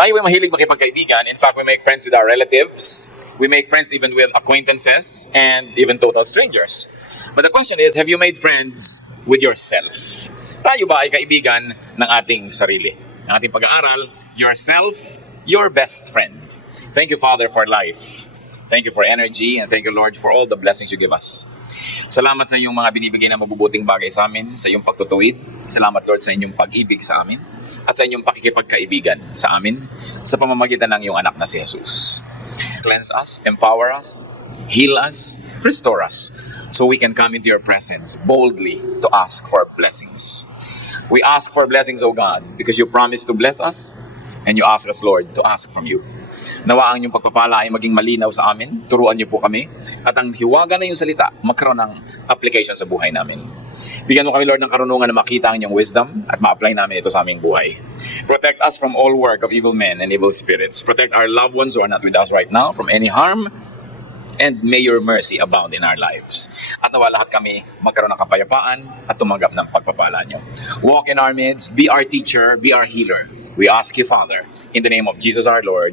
Tayo ay mahilig makipagkaibigan. In fact, we make friends with our relatives. We make friends even with acquaintances and even total strangers. But the question is, have you made friends with yourself? Tayo ba ay kaibigan ng ating sarili? Ng ating pag-aaral, yourself, your best friend. Thank you, Father, for life. Thank you for energy, and thank you, Lord, for all the blessings you give us. Salamat sa iyong mga binibigay na mabubuting bagay sa amin, sa iyong pagtutuwid. Salamat, Lord, sa inyong pag-ibig sa amin at sa inyong pakikipagkaibigan sa amin sa pamamagitan ng iyong anak na si Jesus. Cleanse us, empower us, heal us, restore us, so we can come into your presence boldly to ask for blessings. We ask for blessings, O God, because you promised to bless us, and you ask us, Lord, to ask from you. Nawa ang inyong pagpapala ay maging malinaw sa amin, turuan niyo po kami, at ang hiwaga na yung salita, magkaroon ng application sa buhay namin. Bigyan mo kami, Lord, ng karunungan na makita ang inyong wisdom at ma-apply namin ito sa aming buhay. Protect us from all work of evil men and evil spirits. Protect our loved ones who are not with us right now from any harm, and may your mercy abound in our lives. At nawa lahat kami magkaroon ng kapayapaan at tumanggap ng pagpapala niyo. Walk in our midst, be our teacher, be our healer. We ask you, Father, in the name of Jesus our Lord,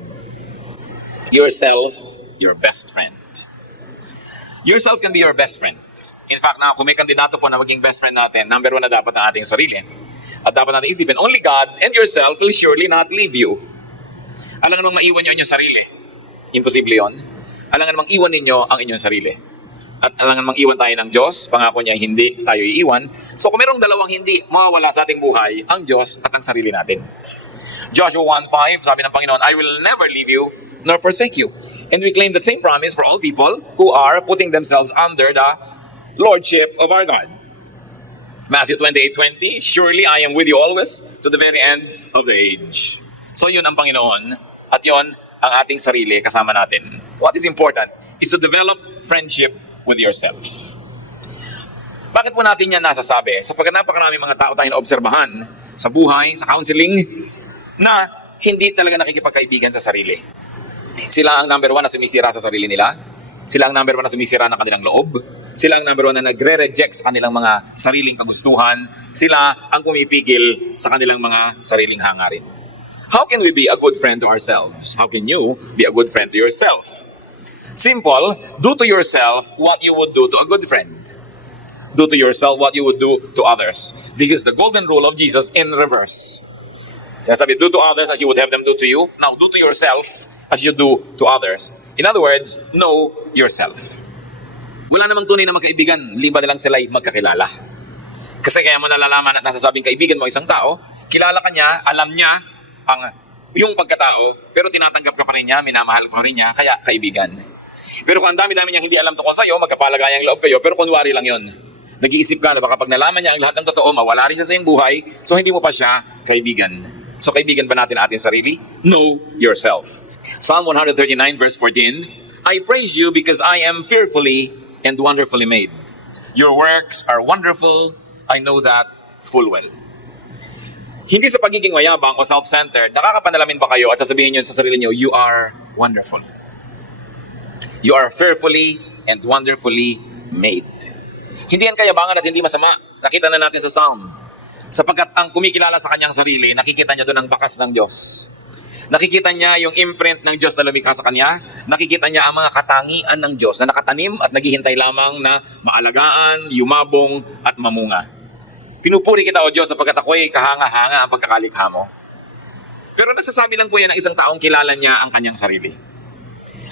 yourself, your best friend. Yourself can be your best friend. In fact, na kung may kandidato po na maging best friend natin, number one na dapat ang ating sarili. At dapat natin isipin, only God and yourself will surely not leave you. Alam namang maiwan nyo ang inyong sarili. Imposible yon. Alam namang iwan ninyo ang inyong sarili. At alam namang iwan tayo ng Diyos, pangako niya hindi tayo iiwan. So kung mayroong dalawang hindi mawawala sa ating buhay, ang Diyos at ang sarili natin. Joshua 1:5, sabi ng Panginoon, I will never leave you nor forsake you. And we claim the same promise for all people who are putting themselves under the Lordship of our God. Matthew 28:20, surely I am with you always to the very end of the age. So yun ang Panginoon at yun ang ating sarili kasama natin. What is important is to develop friendship with yourself. Bakit po natin yan nasasabi? Sapagkat napakaraming mga tao tayong naobserbahan sa buhay, sa counseling, na hindi talaga nakikipagkaibigan sa sarili. Sila ang number one na sumisira sa sarili nila. Sila ang number one na sumisira ng kanilang loob. Sila ang number one na nagre-reject sa kanilang mga sariling kagustuhan. Sila ang pumipigil sa kanilang mga sariling hangarin. How can we be a good friend to ourselves? How can you be a good friend to yourself? Simple, do to yourself what you would do to a good friend. Do to yourself what you would do to others. This is the golden rule of Jesus in reverse. Sinasabi, do to others as you would have them do to you. Now, do to yourself as you do to others. In other words, know yourself. Wala namang tunay na magkaibigan, liba na lang sila'y magkakilala. Kasi kaya mo nalalaman at nasasabing kaibigan mo isang tao, kilala ka niya, alam niya ang yung pagkatao, pero tinatanggap ka pa rin niya, minamahal pa rin niya, kaya kaibigan. Pero kung ang dami-dami niyang hindi alam tungkol sa'yo, magkapalagayang loob kayo, pero kunwari lang yon. Nag-iisip ka na baka pag nalaman niya ang lahat ng totoo, mawala rin siya sa iyong buhay, so hindi mo pa siya kaibigan. So kaibigan ba natin ating sarili? Know yourself. Psalm 139 verse 14, I praise you because I am fearfully and wonderfully made. Your works are wonderful, I know that full well. Hindi sa pagiging mayabang o self-centered, nakakapanalamin ba kayo at sasabihin niyo sa sarili niyo, you are wonderful. You are fearfully and wonderfully made. Hindi yan kayabangan at hindi masama. Nakita na natin sa Psalm. Sapagkat ang kumikilala sa kanyang sarili, nakikita niya doon ang bakas ng Diyos. Nakikita niya yung imprint ng Diyos na lumikha sa kanya. Nakikita niya ang mga katangian ng Diyos na nakatanim at naghihintay lamang na maalagaan, yumabong at mamunga. Pinupuri kita, O Diyos, sapagkat ako'y kahanga-hanga ang pagkakalikha mo. Pero nasasabi lang po yan ng isang taong kilala niya ang kanyang sarili.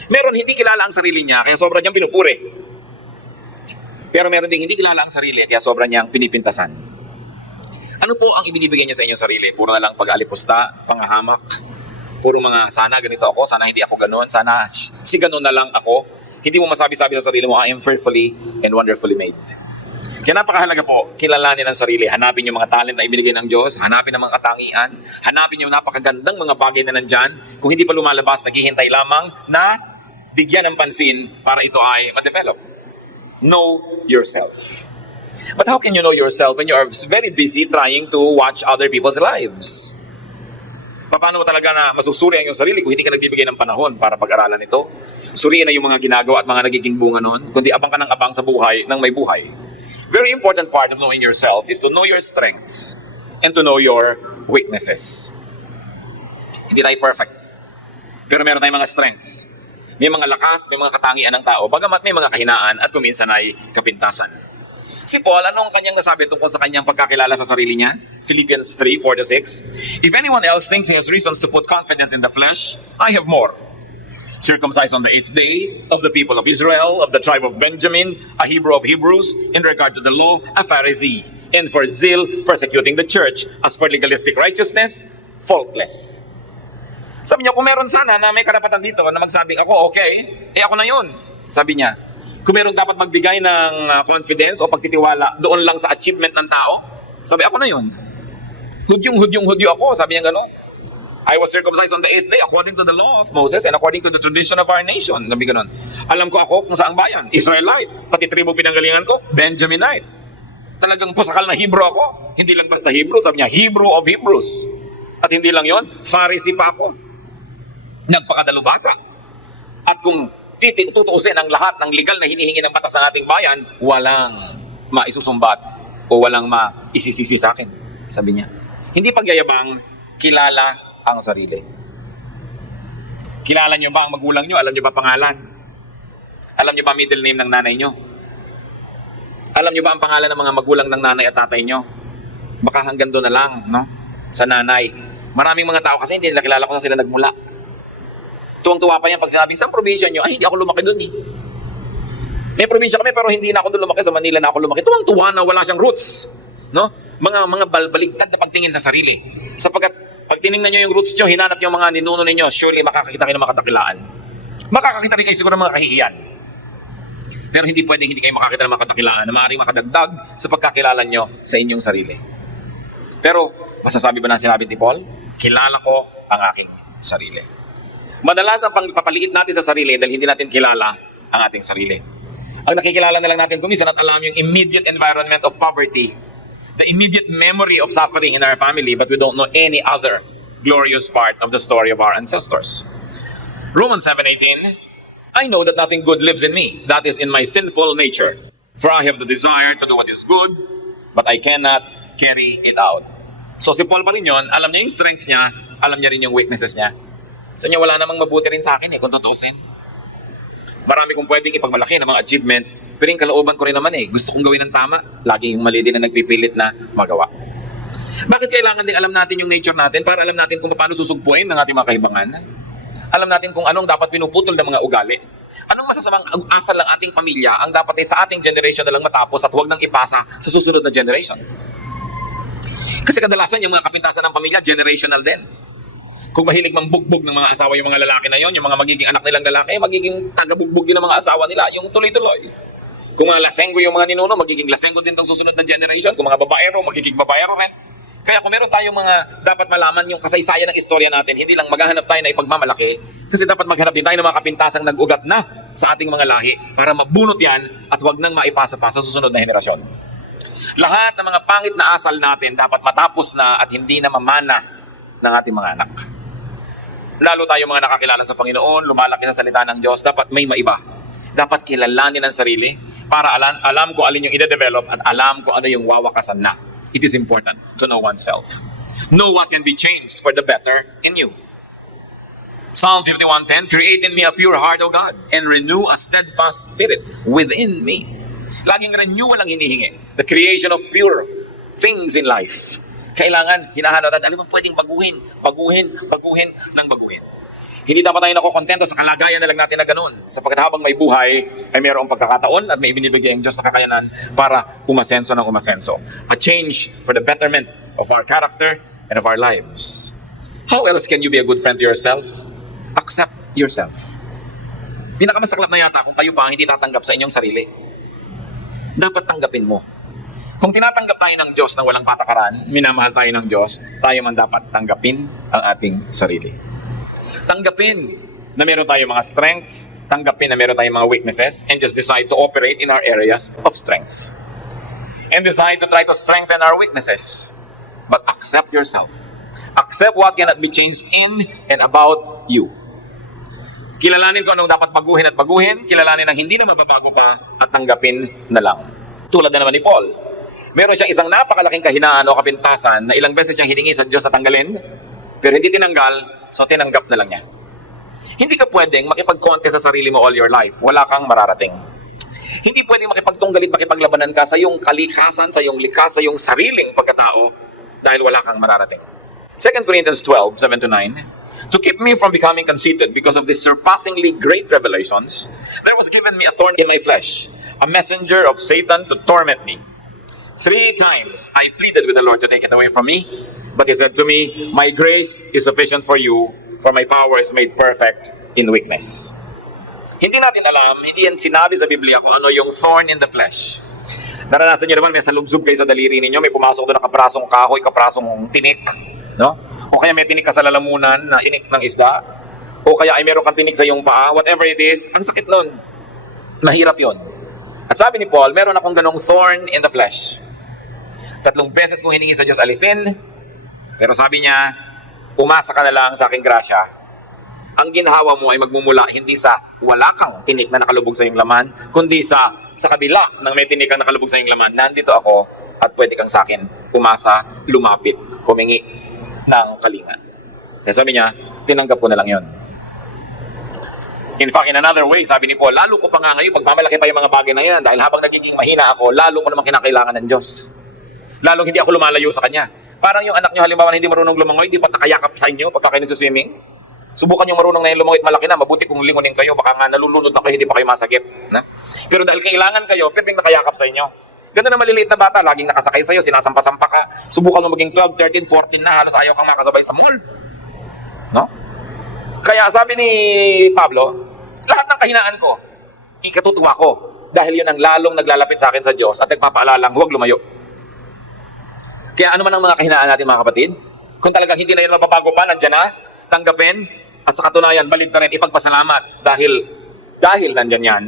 Meron hindi kilala ang sarili niya, kaya sobra niyang pinupuri. Pero meron ding hindi kilala ang sarili, kaya sobra niyang pinipintasan. Ano po ang ibinibigay niya sa inyong sarili? Puro na lang pag-alipusta, panghahamak, puro mga sana ganito ako, sana hindi ako ganoon, sana si ganoon na lang ako. Hindi mo masabi-sabi sa sarili mo, I am fearfully and wonderfully made. Kaya napakahalaga po, kilalanin ang sarili. Hanapin yung mga talent na ibinigay ng Diyos, hanapin ang mga katangian, hanapin yung napakagandang mga bagay na nandyan. Kung hindi pa lumalabas, naghihintay lamang na bigyan ng pansin para ito ay ma-develop. Know yourself. But how can you know yourself when you are very busy trying to watch other people's lives? Paano mo talaga na masusuri ang iyong sarili kung hindi ka nagbibigay ng panahon para pag-aralan ito? Suriin na yung mga ginagawa at mga nagiging bunga nun, kundi abang ka ng abang sa buhay ng may buhay. Very important part of knowing yourself is to know your strengths and to know your weaknesses. Hindi tayo perfect. Pero meron tayong mga strengths. May mga lakas, may mga katangian ng tao, bagamat may mga kahinaan at kuminsan ay kapintasan. Si Paul, anong kanyang nasabi tungkol sa kanyang pagkakilala sa sarili niya? Philippians 3:4-6. If anyone else thinks he has reasons to put confidence in the flesh, I have more. Circumcised on the 8th day, of the people of Israel, of the tribe of Benjamin, a Hebrew of Hebrews, in regard to the law, a Pharisee, and for zeal, persecuting the church, as for legalistic righteousness, faultless. Sabi niya, kung meron sana na may karapatan dito na magsabing ako, okay, ako na yun. Sabi niya, kung meron dapat magbigay ng confidence o pagtitiwala doon lang sa achievement ng tao, sabi ako na yun. Hudyo ako, sabi niya gano'n. I was circumcised on the 8th day according to the law of Moses and according to the tradition of our nation. Sabi gano'n. Alam ko ako kung saang bayan, Israelite. Pati tribo pinanggalingan ko, Benjaminite. Talagang pusakal na Hebrew ako. Hindi lang basta Hebrew, sabi niya, Hebrew of Hebrews. At hindi lang yon, Pharisee pa ako. Nagpakadalubhasa. At kung tutuusin ang lahat ng legal na hinihingi ng batas ng ating bayan, walang maisusumbat o walang maisisisi sa akin. Sabi niya. Hindi pagyayabang, kilala ang sarili. Kilala niyo ba ang magulang niyo? Alam niyo ba pangalan? Alam niyo ba middle name ng nanay niyo? Alam niyo ba ang pangalan ng mga magulang ng nanay at tatay niyo? Baka hanggang doon na lang, no? Sa nanay. Maraming mga tao kasi hindi nila kilala kung saan sila nagmula. Tuwang-tuwa pa yan pag sinabing, saan probinsya nyo? Ay, hindi ako lumaki doon eh. May probinsya kami pero hindi na ako doon lumaki. Sa Manila na ako lumaki. Tuwang-tuwa na wala siyang roots. No? Mga baligtad na pagtingin sa sarili. Sapagkat pag tinignan nyo yung roots nyo, hinanap nyo mga ninuno ninyo, surely makakakita kayo ng mga katakilaan. Makakakita rin kayo siguro ng mga kahihiyan. Pero hindi pwedeng hindi kayo makakita ng mga katakilaan na maaaring makadagdag sa pagkakilala nyo sa inyong sarili. Pero, masasabi ba na sinabi ni Paul? Kilala ko ang aking sarili. Madalas ang pagpapaliit natin sa sarili dahil hindi natin kilala ang ating sarili. Ang nakikilala na lang natin kuminsan at alam yung immediate environment of poverty, the immediate memory of suffering in our family, but we don't know any other glorious part of the story of our ancestors. Romans 7:18, I know that nothing good lives in me, that is in my sinful nature. For I have the desire to do what is good, but I cannot carry it out. So si Paul pa rin yun, alam niya yung strengths niya, alam niya rin yung weaknesses niya. Sa inyo, wala namang mabuti rin sa akin kung tutuusin. Marami kong pwedeng ipagmalaki ng mga achievement, pero yung kalooban ko rin naman gusto kong gawin ng tama, lagi yung mali din na nagpipilit na magawa. Bakit kailangan din alam natin yung nature natin para alam natin kung paano susugpuin ng ating mga kaibangan? Alam natin kung anong dapat pinuputol ng mga ugali? Anong masasamang asal ng ating pamilya ang dapat sa ating generation na lang matapos at huwag nang ipasa sa susunod na generation? Kasi kadalasan yung mga kapintasan ng pamilya, generational din. Kung mahilig mambugbog ng mga asawa yung mga lalaki na yon, yung mga magiging anak nilang lalaki, magiging tagabugbog din ng mga asawa nila, yung tuloy-tuloy. Kung mga lasenggo yung mga ninuno, magiging lasenggo din itong susunod na generation. Kung mga babaero, magiging babaero rin. Kaya kung meron tayong mga dapat malaman yung kasaysayan ng istorya natin, hindi lang maghahanap tayo na ipagmamalaki, kasi dapat maghanap din tayo ng mga kapintasang nag-ugat na sa ating mga lahi para mabunot yan at huwag nang maipasa pa sa susunod na henerasyon. Lahat ng mga pangit na asal natin dapat matapos na at hindi na mamana ng ating mga anak. Lalo tayo mga nakakilala sa Panginoon, lumalaki sa salita ng Diyos, dapat may maiba. Dapat kilalanin ang sarili para alam kung alin yung ide-develop at alam kung ano yung wawakasan na. It is important to know oneself. Know what can be changed for the better in you. Psalm 51:10, create in me a pure heart, O God, and renew a steadfast spirit within me. Laging renewal ang hinihingi. The creation of pure things in life. Kailangan, hinahanap natin, alam mo, pwedeng baguhin. Hindi dapat tayo nakokontento sa kalagayan na lang natin na ganun. Sapagkat habang may buhay, ay mayroong pagkakataon at may ibinibigay ang Diyos sa kakayanan para umasenso ng umasenso. A change for the betterment of our character and of our lives. How else can you be a good friend to yourself? Accept yourself. Pinakamasaklap na yata kung tayo pa hindi tatanggap sa inyong sarili. Dapat tanggapin mo. Kung tinatanggap tayo ng Diyos na walang patakaran, minamahal tayo ng Diyos, tayo man dapat tanggapin ang ating sarili. Tanggapin na meron tayong mga strengths, tanggapin na meron tayong mga weaknesses, and just decide to operate in our areas of strength. And decide to try to strengthen our weaknesses. But accept yourself. Accept what cannot be changed in and about you. Kilalanin ko anong dapat baguhin at baguhin, kilalanin ang hindi na mababago pa at tanggapin na lang. Tulad na naman ni Paul. Meron siyang isang napakalaking kahinaan o kapintasan na ilang beses siyang hiningi sa Diyos na tanggalin, pero hindi tinanggal, So tinanggap na lang niya. Hindi ka pwedeng makipag-contest sa sarili mo all your life. Wala kang mararating. Hindi pwedeng makipagtunggalit, makipaglabanan ka sa iyong kalikasan, sa iyong likas, sa iyong sariling pagkatao dahil wala kang mararating. 2 Corinthians 12, 7-9. To keep me from becoming conceited because of these surpassingly great revelations, there was given me a thorn in my flesh, a messenger of Satan to torment me. 3 times I pleaded with the Lord to take it away from me, but He said to me, my grace is sufficient for you, for my power is made perfect in weakness. Hindi natin alam, hindi yan sinabi sa Biblia kung ano yung thorn in the flesh. Naranasan nyo naman, may salubsob kayo sa daliri ninyo, may pumasok doon na kaprasong kahoy, kaprasong tinik, no? O kaya may tinik ka sa lalamunan na inik ng isda, o kaya ay meron kang tinik sa iyong paa, whatever it is, ang sakit nun. Mahirap yon. At sabi ni Paul, meron akong ganong thorn in the flesh. 3 beses kong hiningi sa Diyos alisin, pero sabi niya, umasa ka na lang sa aking grasya. Ang ginhawa mo ay magmumula hindi sa wala kang tinik na nakalubog sa iyong laman, kundi sa kabila ng may tinik na nakalubog sa iyong laman, nandito ako at pwede kang sa akin umasa, lumapit, humingi ng kalinga. Kaya sabi niya, tinanggap ko na lang yon. In fact, in another way, sabi ni Paul, lalo ko pa nga ngayon, pagmamalaki pa yung mga bagay na yan, dahil habang nagiging mahina ako, lalo ko naman kinakailangan ng Diyos. Lalong hindi ako lumalayo sa Kanya. Parang yung anak nyo, halimbawa na hindi marunong lumangoy, hindi pa nakayakap sa inyo pagka kayo nagsuswimming. Subukan yung marunong na yung lumangoy at malaki na, mabuti kung lingunin kayo, baka nga nalulunod na kayo, hindi pa kayo masakit. Na? Pero dahil kailangan kayo, pwedeng nakayakap sa inyo. Ganda na maliliit na bata, laging nakasakay sa'yo, sinasampa-sampa ka. Subukan mo maging 12, 13, 14 na, halos ayaw kang makasabay sa mall. No? Kaya sabi ni Pablo, lahat ng kahinaan ko, ikatutuwa ko. Dahil yun ang lalong naglalapit sa akin sa Diyos at nagpapaalalang huwag lumayo. Kaya ano man ang mga kahinaan natin mga kapatid, kung talagang hindi na yun mababago pa, nandiyan na, tanggapin, at sa katunayan, balid na rin ipagpasalamat. Dahil nandiyan yan,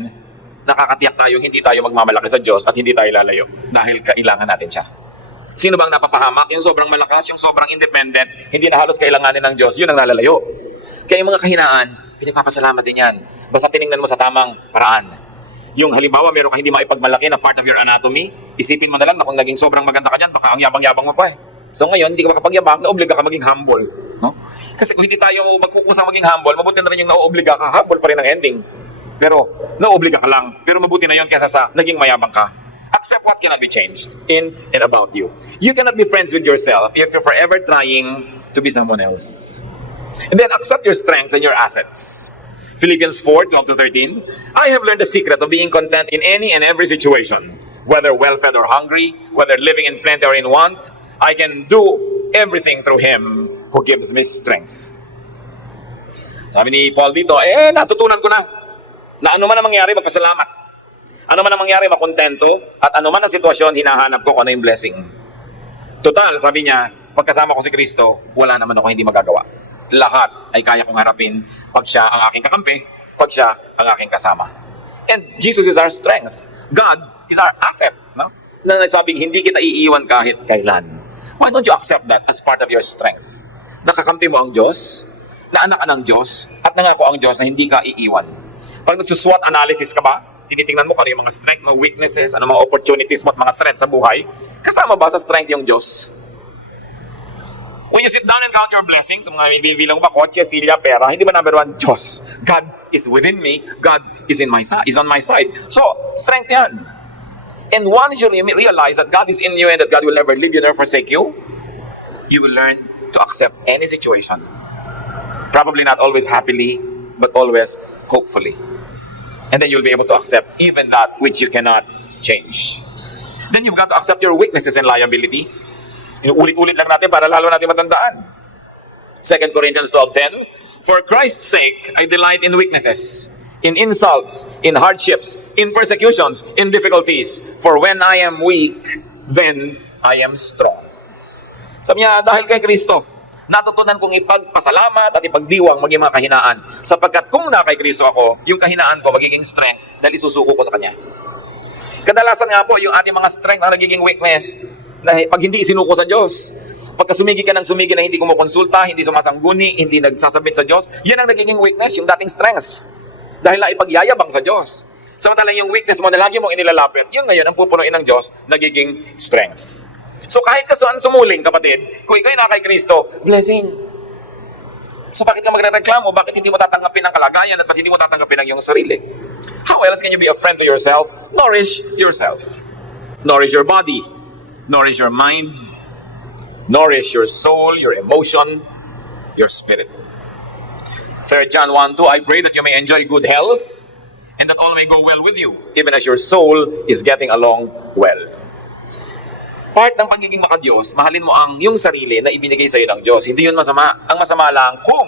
nakakatiyak tayo, hindi tayo magmamalaki sa Diyos at hindi tayo lalayo. Dahil kailangan natin siya. Sino bang napapahamak? Yung sobrang malakas, yung sobrang independent, hindi na halos kailanganin ng Diyos, yun ang nalalayo. Kaya yung mga kahinaan, pinagpapasalamat din yan. Basta tinignan mo sa tamang paraan. Yung halimbawa, meron ka hindi maipagmalaki na part of your anatomy, isipin mo na lang na kung naging sobrang maganda ka dyan, baka ang yabang-yabang mo pa eh. So ngayon, hindi ka makapagyabang, naobliga ka maging humble. No? Kasi kung hindi tayo magkukusang maging humble, mabuti na rin yung naoobliga ka, humble pa rin ang ending. Pero, naoobliga ka lang. Pero mabuti na yun kaysa sa naging mayabang ka. Accept what cannot be changed in and about you. You cannot be friends with yourself if you're forever trying to be someone else. And then accept your strengths and your assets. Philippians 4:12-13. I have learned the secret of being content in any and every situation, whether well-fed or hungry, whether living in plenty or in want. I can do everything through Him who gives me strength. Sabi ni Paul dito, natutunan ko na ano man ang mangyari, magpasalamat. Ano man ang mangyari, makontento. At ano man ang sitwasyon, hinahanap ko kung ano yung blessing. Total, sabi niya, pagkasama ko si Kristo, wala naman ako hindi magagawa. Lahat ay kaya kong harapin pag siya ang aking kakampi, pag siya ang aking kasama. And Jesus is our strength. God is our asset. No? Na nagsabing, hindi kita iiwan kahit kailan. Why don't you accept that as part of your strength? Nakakampi mo ang Diyos, naanak ka ng Diyos, at nangako ang Diyos na hindi ka iiwan. Pag nagsuswot analysis ka ba, tinitingnan mo kung ano yung mga strength, mga weaknesses, ano mga opportunities mo at mga threats sa buhay, kasama ba sa strength yung Diyos? When you sit down and count your blessings, mga bilang mo ba, kotse, silya, pera, hindi ba number 1, Diyos? God is within me, God is on my side. So, strength yan. And once you realize that God is in you and that God will never leave you nor forsake you, you will learn to accept any situation. Probably not always happily, but always hopefully. And then you'll be able to accept even that which you cannot change. Then you've got to accept your weaknesses and liability. Ulit-ulit lang natin para lalo natin matandaan. 2 Corinthians 12:10. For Christ's sake, I delight in weaknesses, in insults, in hardships, in persecutions, in difficulties. For when I am weak, then I am strong. Sabi niya, dahil kay Kristo, natutunan kong ipagpasalamat at ipagdiwang maging mga kahinaan. Sapagkat kung na kay Kristo ako, yung kahinaan ko magiging strength dahil isusuko ko sa Kanya. Kadalasan nga po, yung ating mga strength ang nagiging weakness na pag hindi isinuko sa Diyos. Pagka sumigi ka ng sumigi na hindi kumukonsulta, hindi sumasangguni, hindi nagsasabit sa Diyos, yan ang nagiging weakness, yung dating strength. Dahil na ipagyayabang sa Diyos. Samantalang yung weakness mo na lagi mong inilalapit, yun ngayon ang pupunuin ng Diyos, nagiging strength. So kahit kasuan sumuling, kapatid, kung ikaw'y na kay Kristo, blessing. So bakit ka magrereklamo? Bakit hindi mo tatanggapin ang kalagayan at bakit hindi mo tatanggapin ang iyong sarili? How else can you be a friend to yourself? Nourish yourself. Nourish your body. Nourish your mind. Nourish your soul, your emotion, your spirit. 3 John 1:2, I pray that you may enjoy good health and that all may go well with you, even as your soul is getting along well. Part ng pagiging makadiyos, mahalin mo ang yung sarili na ibinigay sa iyo ng Diyos. Hindi yun masama. Ang masama lang kung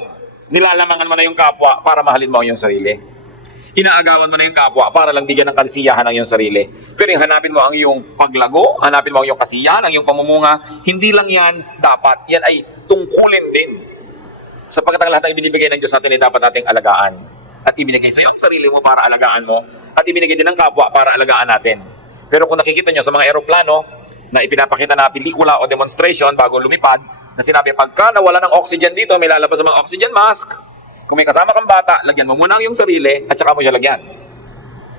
nilalamangan mo na yung kapwa para mahalin mo ang yung sarili. Inaagawan mo na yung kapwa para lang bigyan ng kasiyahan ang iyong sarili. Pero yung hanapin mo ang iyong paglago, hanapin mo ang iyong kasiyahan, ang iyong pamumunga, hindi lang yan dapat. Yan ay tungkulin din. Sapagkat ang lahat ng ibinibigay ng Diyos natin ay dapat nating alagaan. At ibinigay sa iyo ang sarili mo para alagaan mo. At ibinigay din ng kapwa para alagaan natin. Pero kung nakikita nyo sa mga eroplano na ipinapakita na pelikula o demonstration bago lumipad, na sinabi pagka nawala ng oxygen dito, may lalabas ng mga oxygen mask. Kung may kasama kang bata, lagyan mo muna ang iyong sarili at saka mo siya lagyan.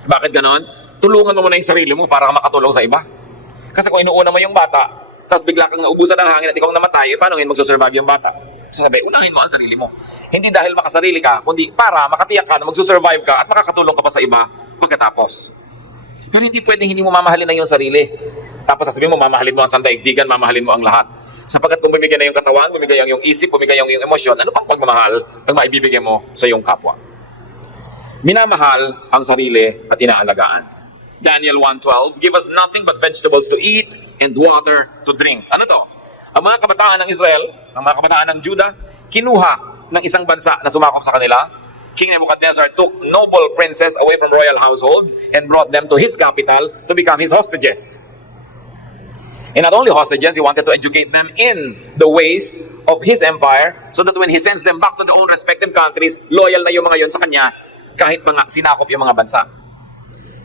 Bakit ganon? Tulungan mo muna yung sarili mo para makatulong sa iba. Kasi kung inuuna mo yung bata, tapos bigla kang naubusan ng hangin at ikaw namatay, paano ngayon magsusurvive yung bata? So sabi, unahin mo ang sarili mo. Hindi dahil makasarili ka, kundi para makatiyak ka na magsusurvive ka at makakatulong ka pa sa iba pagkatapos. Pero hindi pwedeng hindi mo mamahalin ang iyong sarili. Tapos sasabihin mo, mamahalin mo ang sandaigdigan, mamahalin mo ang lahat. Sapagkat kung bumigay na yung katawan, bumigay ang iyong isip, bumigay ang iyong emosyon, ano pang pagmamahal ang maibibigay mo sa iyong kapwa? Minamahal ang sarili at inaalagaan. Daniel 1:12, give us nothing but vegetables to eat and water to drink. Ano to? Ang mga kabataan ng Israel, ang mga kabataan ng Judah, kinuha ng isang bansa na sumakop sa kanila. King Nebuchadnezzar took noble princes away from royal households and brought them to his capital to become his hostages. And not only hostages, he wanted to educate them in the ways of his empire so that when he sends them back to their own respective countries, loyal na yung mga yon sa kanya kahit mga sinakop yung mga bansa.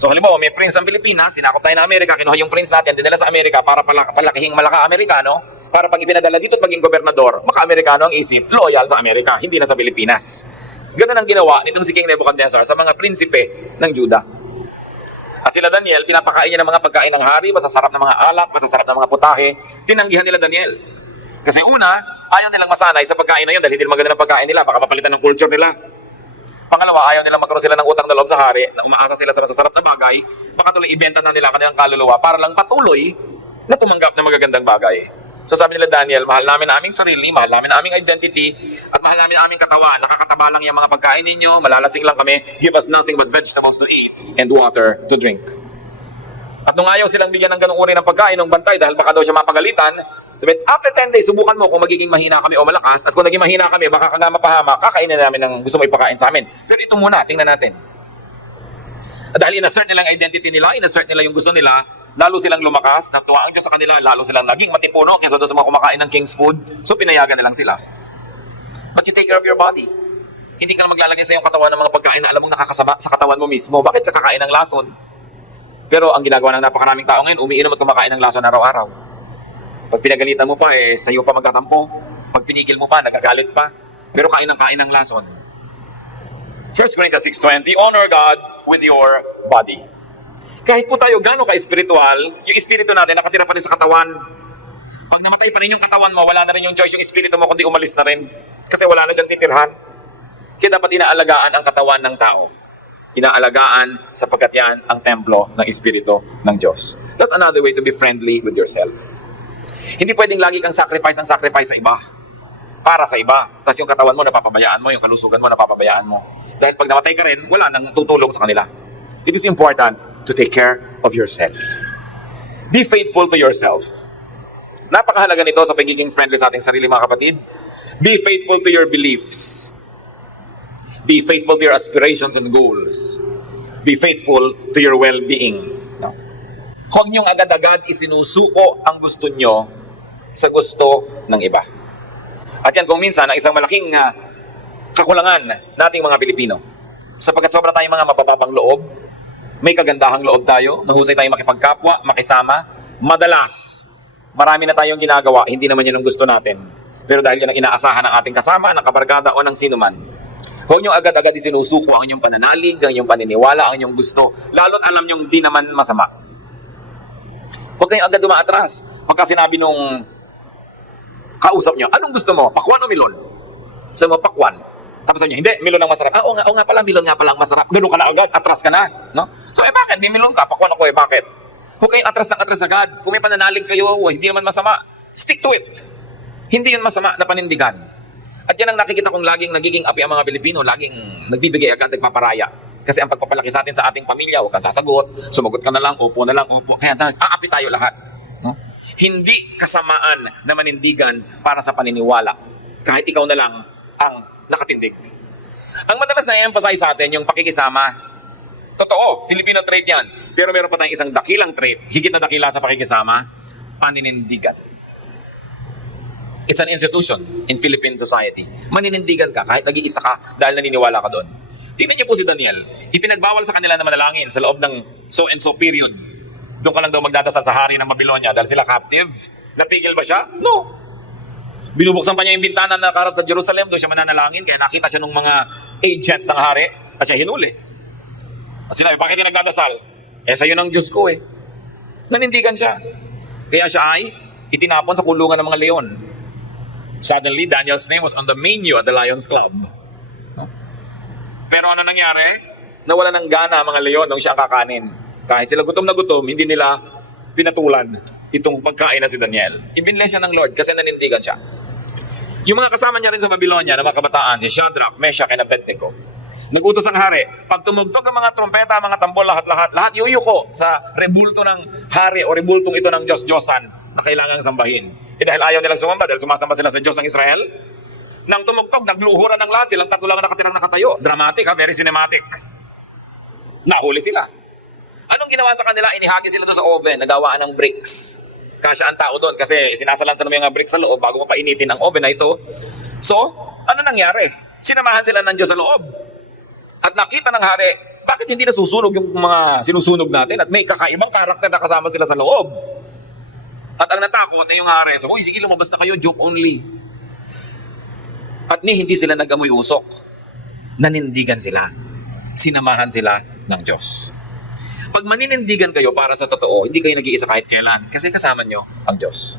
So halimbawa, may prince ang Pilipinas, sinakop tayo ng Amerika, kinuha yung prince natin, dinala sa Amerika para palakihing malaka-Amerikano, para pag ipinadala dito at maging gobernador, maka-Amerikano ang isip, loyal sa Amerika, hindi na sa Pilipinas. Ganun ang ginawa nitong si King Nebuchadnezzar sa mga prinsipe ng Judah. At sila Daniel, pinapakain niya ng mga pagkain ng hari, masasarap ng mga alak, masasarap ng mga putahe, tinanggihan nila Daniel. Kasi una, ayaw nilang masanay sa pagkain na yun dahil hindi maganda ng pagkain nila, baka mapalitan ng culture nila. Pangalawa, ayaw nilang magkaroon sila ng utang na loob sa hari, na umaasa sila sa masasarap na bagay, baka tuloy ibenta na nila kanilang kaluluwa para lang patuloy na tumanggap ng magagandang bagay. So sabi nila Daniel, mahal namin ang aming sarili, mahal namin ang aming identity, at mahal namin ang aming katawan. Nakakataba lang yung mga pagkain ninyo, malalasing lang kami, give us nothing but vegetables to eat and water to drink. At nung ayaw silang bigyan ng ganung uri ng pagkain ng bantay dahil baka daw siya mapagalitan, sabi, after 10 days, subukan mo kung magiging mahina kami o malakas, at kung naging mahina kami, baka ka nga mapahama, kakainin namin ng gusto mo ipakain sa amin. Pero ito muna, tingnan natin. At dahil inassert nila ang identity nila, inassert nila yung gusto nila, lalo silang lumakas, natuwa ang Diyos sa kanila, lalo silang naging matipuno kaysa doon sa mga kumakain ng king's food, so pinayagan na lang sila. But you take care of your body. Hindi ka na maglalagay sa iyong katawan ng mga pagkain na alam mong nakakasama sa katawan mo mismo. Bakit ka kakain ng lason? Pero ang ginagawa ng napakaraming tao ngayon, umiinom at kumakain ng lason araw-araw. Pag pinagalitan mo pa, sa iyo pa magtatampo. Pag pinigil mo pa, nagagalit pa. Pero kain ng lason. 1 Corinthians 6:20, honor God with your body. Kahit po tayo gano'n ka-espiritual, yung espiritu natin nakatira pa rin sa katawan. Pag namatay pa rin yung katawan mo, wala na rin yung choice yung espiritu mo kundi umalis na rin. Kasi wala na siyang titirhan. Kaya dapat inaalagaan ang katawan ng tao. Inaalagaan sapagkat yan ang templo ng espiritu ng Diyos. That's another way to be friendly with yourself. Hindi pwedeng lagi kang sacrifice sa iba. Para sa iba. Tapos yung katawan mo napapabayaan mo, yung kalusugan mo napapabayaan mo. Dahil pag namatay ka rin, wala nang tutulong sa kanila. It is important to take care of yourself. Be faithful to yourself. Napakahalaga nito sa pagiging friendly sa ating sarili, mga kapatid. Be faithful to your beliefs. Be faithful to your aspirations and goals. Be faithful to your well-being. Huwag niyong agad-agad isinusuko ang gusto niyo sa gusto ng iba. At yan kung minsan ang isang malaking kakulangan nating mga Pilipino. Sapagkat sobra tayong mga mabababang loob, may kagandahang loob tayo, nahusay tayong makipagkapwa, makisama. Madalas, marami na tayong ginagawa, hindi naman yun ang gusto natin. Pero dahil yun ang inaasahan ng ating kasama, ng kabarkada o ng sinuman. Huwag niyong agad-agad isinusuko ang inyong pananalig, ang inyong paniniwala, ang inyong gusto. Lalo't alam niyong di naman masama. Huwag kayong agad dumaatras. Pagka sinabi nung kausap niyo, anong gusto mo? Pakwan o milon? Sabi mo, pakwan. Tapos sabi niya, hindi, milon ang masarap. Oo nga pala, milon nga pala ang masarap. Ganun ka na agad, atras ka na. No? So, bakit? Di milon ka, pakwan ako bakit? Huwag kayong atras ng atras agad. Kung may pananalig kayo, hindi naman masama. Stick to it. Hindi yun masama na panindigan. At yan ang nakikita kong laging nagiging api ang mga Pilipino, laging nagbibigay agad, nagpaparaya. Kasi ang pagpapalaki sa atin sa ating pamilya, huwag kang sasagot, sumagot ka na lang, opo. Kaya aapi tayo lahat. No? Hindi kasamaan na manindigan para sa paniniwala. Kahit ikaw na lang ang nakatindig. Ang madalas na i-emphasize sa atin, yung pakikisama. Totoo, Filipino trait yan. Pero meron pa tayong isang dakilang trait, higit na dakila sa pakikisama, paninindigan. It's an institution in Philippine society. Maninindigan ka kahit nag-iisa ka dahil naniniwala ka doon. Tingnan niyo po si Daniel, ipinagbawal sa kanila na manalangin sa loob ng so and so period. Doon ka lang daw magdadasal sa hari ng Babylonia dahil sila captive. Napigil ba siya? No. Binubuksan pa niya yung bintana na karap sa Jerusalem, doon siya mananalangin, kaya nakita siya ng mga agent ng hari at siya hinuli. At sinabi, bakit yung nagdadasal? Sa'yo ng Diyos ko eh. Nanindigan siya. Kaya siya ay itinapon sa kulungan ng mga leon. Suddenly, Daniel's name was on the menu at the Lions Club. No? Pero ano nangyari? Nawala ng gana ang mga leon nung siya ang kakanin. Kahit sila gutom na gutom, hindi nila pinatulan itong pagkain na si Daniel. Ibinless siya ng Lord kasi nanindigan siya. Yung mga kasama niya rin sa Babylonia na mga kabataan, si Shadrach, Meshach, and Abednego, nagutos ang hari, pag tumugtog ang mga trompeta, mga tambol, lahat yuyuko sa rebulto ng hari o rebultong ito ng Diyos-Diyosan na kailangang sambahin. Dahil ayaw nilang sumamba, dahil sumasamba sila sa Diyos ng Israel, nang tumugtog, nagluhuran ng lahat, silang tatlo lang nakatirang nakatayo. Dramatic very cinematic. Nahuli sila. Anong ginawa sa kanila? Inihagi sila doon sa oven, nagawaan ng bricks. Kasya ang tao doon kasi sinasalansan mo yung mga bricks sa loob bago mo painitin ang oven na ito. So, ano nangyari? Sinamahan sila ng Diyos sa loob. At nakita ng hari, bakit hindi nasusunog yung mga sinusunog natin at may kakaibang karakter na kasama sila sa loob? At ang natakot ay yung hari, so, uy, sige lumabas na kayo, joke only. At hindi sila nag-amoy usok. Nanindigan sila. Sinamahan sila ng Diyos. Pag maninindigan kayo para sa totoo, hindi kayo nag-iisa kahit kailan kasi kasama nyo ang Diyos.